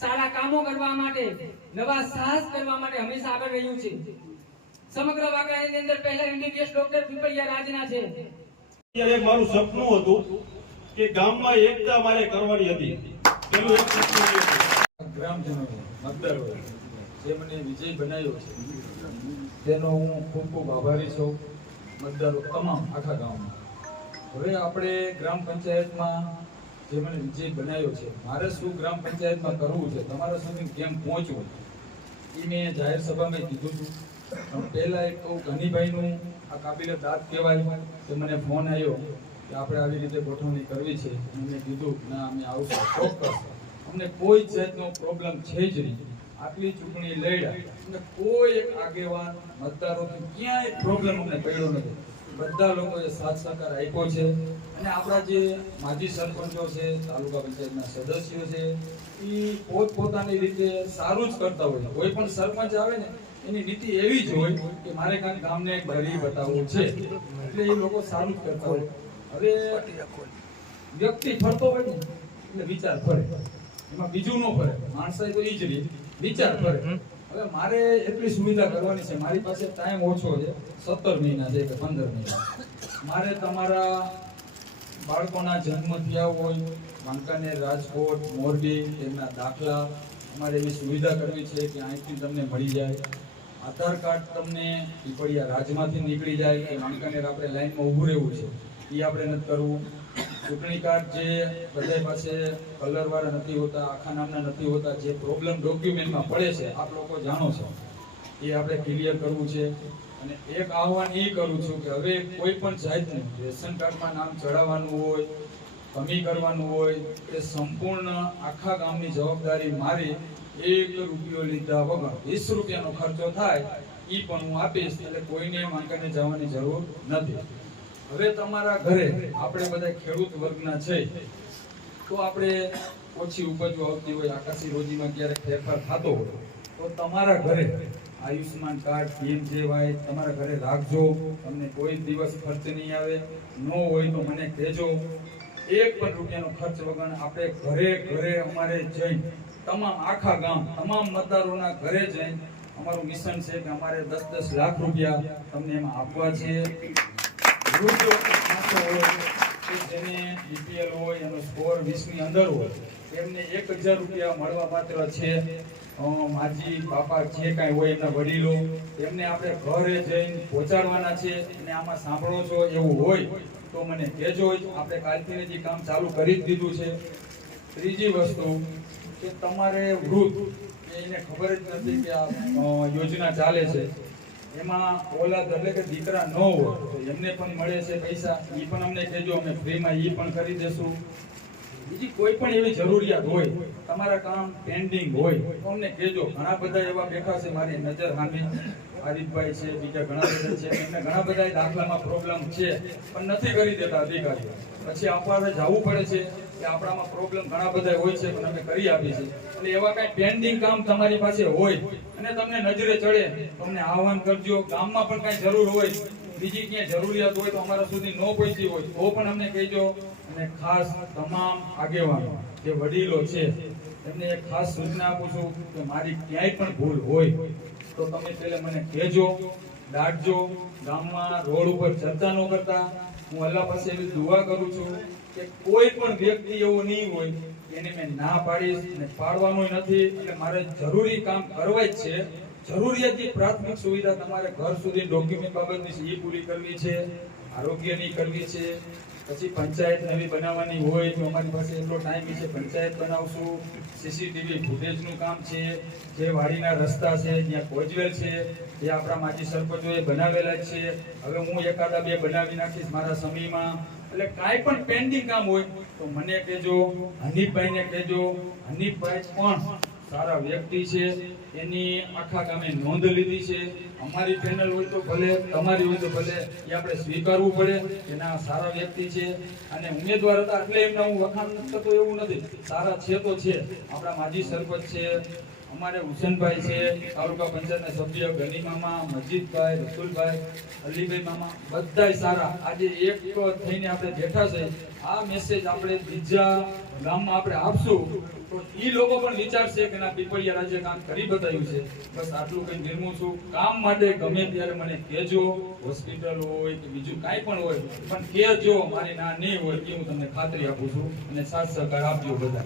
સારા કામો કરવા માટે નવા સાહસ કરવા માટે હંમેશા આગળ રહ્યું છે. સમગ્ર વાગડાની અંદર પહેલા એમબીબીએસ ડોક્ટર પીપળિયા રાજના છે. એક મારું સપનું હતું કે ગામમાં એકતા મારે કરવાની હતી. પેલું એક સપનું ગ્રામજનો મતદારો જે મને વિજય બનાવ્યો છે તેનો હું ખૂબ ખૂબ આભારી છું મતદારો તમામ આખા ગામમાં. હવે આપણે ગ્રામ પંચાયતમાં જે મને વિજય બનાવ્યો છે, મારે શું ગ્રામ પંચાયતમાં કરવું છે, તમારા સુધી કેમ પહોંચવું એ મેં જાહેર સભામાં કીધું હતું. પણ પહેલાં એક કહું ઘનીભાઈનું આ કાબિલે દાંત કહેવાય તે મને ફોન આવ્યો કે આપણે આવી રીતે ગોઠવણી કરવી છે. મેં કીધું, ના, અમે આવશું ચોક્કસ. અમને કોઈ જાતનો પ્રોબ્લેમ છે જ નહીં. આટલી ચૂંટણી લડ્યા. અને કોઈ એક આગેવાન, મતદારોથી ક્યાંય પ્રોબ્લેમ અમને પડ્યો નથી. બધા લોકોએ સાથ સહકાર આપ્યો છે. અને આપણા જે માજી સરપંચો છે, તાલુકા પંચાયતના સદસ્યો છે, એ પોતપોતાની રીતે સારું જ કરતા હોય કોઈ પણ સરપંચ આવે ને, એની નીતિ એવી જ હોય કે મારે કાંઈ ગામને ભરી બતાવવું છે. એટલે એ લોકો સારું જ કરતા હોય. હવે વ્યક્તિ ફરતો હોય ને, એટલે વિચાર ફરે. એમાં બીજું ન ફરે. માણસાઈ તો એ જ રહી વિચાર ફરે. હવે મારે એટલી સુવિધા કરવાની છે. મારી પાસે ટાઈમ ઓછો છે. સત્તર મહિના છે કે પંદર મહિના. મારે તમારા બાળકોના જન્મ થયા હોય, વાંકાનેર રાજકોટ, મોરબી તેમના દાખલા, અમારે એવી સુવિધા કરવી છે કે અહીંથી તમને મળી જાય. આધાર કાર્ડ તમને પીપળિયા રાજમાંથી નીકળી જાય કે વાંકાનેર આપણે લાઈનમાં ઊભું રહેવું છે. એ આપણે નથી કરવું. ચૂંટણી કાર્ડ જે બધા પાસે કલર વાળા નથી હોતા, આખા નામના નથી હોતા, જે પ્રોબ્લેમ ડોક્યુમેન્ટમાં પડે છે, આપ લોકો જાણો છો. એ આપણે ક્લિયર કરવું છે. અને એક આહવાન એ કરું છું કે હવે કોઈ પણ જાતનું રેશન કાર્ડમાં નામ ચડાવવાનું હોય, કમી કરવાનું હોય, એ સંપૂર્ણ આખા ગામની જવાબદારી મારી એક રૂપિયો લીધા વગર વીસ રૂપિયાનો ખર્ચો થાય એ પણ હું આપીશ, એટલે કોઈને વાંકાને જવાની જરૂર નથી. હવે તમારા ઘરે આપણે બધા ખેડૂત વર્ગના છે, તો આપણે ઓછી ઉપજો આવતી હોય, આકાશી રોજીમાં ક્યારેક ફેરફાર થતો હોય, તો તમારા ઘરે આયુષ્યમાન કાર્ડ પીએમ જેવાય તમારા ઘરે રાખજો, તમને કોઈ દિવસ ખર્ચ નહીં આવે, ન હોય તો મને કહેજો. એક પણ રૂપિયાનો ખર્ચ વગર આપણે ઘરે ઘરે અમારે જઈને, તમામ આખા ગામ, તમામ મતદારોના ઘરે જઈને, અમારું મિશન છે કે અમારે દસ દસ લાખ રૂપિયા તમને એમાં આપવા છે વૃદ્ધ માણસો હોય કે જેને બીપીએલ હોય એનો સ્કોર 20 ની અંદર હોય એમને એક હજાર રૂપિયા મળવા પાત્ર છે માજી બાપા જે કાંઈ હોય એમના વડીલો એમને આપણે ઘરે જઈને પહોંચાડવાના છે અને આમાં સાંભળો છો એવું હોય તો મને કહેજો આપણે કાલથી જે કામ ચાલુ કરી જ દીધું છે ત્રીજી વસ્તુ કે તમારે વૃદ્ધ એને ખબર જ નથી કે આ યોજના ચાલે છે એમાં ઓલાદ એટલે કે દીકરા ન હોય, તો એમને પણ મળે છે પૈસા. એ પણ અમને કહેજો, અમે ફ્રીમાં એ પણ કરી દેશું. બીજી કોઈ પણ એવી જરૂરિયાત હોય, તમારા કામ પેન્ડિંગ હોય તો અમને કહેજો. ઘણા બધા એવા બેઠા છે મારી નજર સામે. આરિફભાઈ છે, બીજા ઘણા બધા છે. એમને ઘણા બધા દાખલામાં પ્રોબ્લેમ છે, પણ નથી કરી દેતા અધિકારીઓ. પછી આપણે જવું પડે છે કે આપણામાં પ્રોબ્લેમ ઘણા બધા હોય છે, પણ અમે કરી આપીએ છીએ. એટલે એવા કાંઈ પેન્ડિંગ કામ તમારી પાસે હોય, અને તમને નજરે ચડે તમને આહવાન કરજો. ગામમાં પણ કાંઈ જરૂર હોય બીજી ક્યાંય જરૂરિયાત હોય તો અમારા સુધી ન પહોંચી હોય, તો પણ અમને કહેજો. અને ખાસ તમામ આગેવાનો, જે વડીલો છે, એમને એક ખાસ સૂચના આપું છું કે મારી ક્યાંય પણ ભૂલ હોય, તો તમે પહેલા મને કહેજો દાટજો ગામમાં રોડ ઉપર ચર્ચા ન કરતા. હું અલ્લાહ પાસે એવી દુઆ કરું છું કે કોઈ પણ વ્યક્તિ એવો નહીં હોય, એને મેં ના પાડીશ અને પાડવાનું નથી. એટલે મારે જરૂરી કામ કરવા જ છે. જરૂરિયાતની પ્રાથમિક સુવિધા તમારે ઘર સુધી ડોક્યુમેન્ટ બાબતની છે એ પૂરી કરવી છે આરોગ્યની કરવી છે, પછી પંચાયત નવી બનાવવાની હોય તો અમારી પાસે એટલો ટાઈમ છે, પંચાયત બનાવશું સીસીટીવી ફૂટેજનું કામ છે, જે વાડીના રસ્તા છે, જ્યાં કોજવેલ છે એ આપણા માજી સરપંચોએ બનાવેલા જ છે. હવે હું એકાદા બે બનાવી નાખીશ મારા સમયમાં એટલે કાંઈ પણ પેન્ડિંગ કામ હોય તો મને કહેજો, હનીફભાઈને કહેજો, હનીફભાઈ પણ સારા વ્યક્તિ છે, એની આખા ગામે નોંધ લીધી છે. અમારી પેનલ હોય તો ભલે, તમારી હોય તો ભલે, એ આપણે સ્વીકારવું પડે. એના સારા વ્યક્તિ છે અને ઉમેદવાર હતા, એટલે એમના હું વખાણ થતો એવું નથી. સારા છે તો છે. આપણા માજી સરપંચ છે, અમારે હુસેનભાઈ છે, તાલુકા પંચાયતના સભ્ય ગની મામા, મજીદભાઈ, રસુલભાઈ, અલીભાઈ મામા, બધાય સારા. આજે એક થઈને આપણે બેઠા છે. આ મેસેજ આપણે બીજા ગામમાં આપણે આપશું. તો ઈ લોકો પણ વિચારશે કે ના પીપળિયા રાજ્ય કામ કરી બતાવ્યું છે. બસ આટલું કઈ નિર્મું છું. કામ માટે ગમે ત્યારે મને કહેજો, હોસ્પિટલ હોય કે બીજું કાંઈ પણ હોય, પણ કહેજો મારી ના નહીં હોય એ હું તમને ખાતરી આપું છું. અને સાથ સહકાર આપજો બધા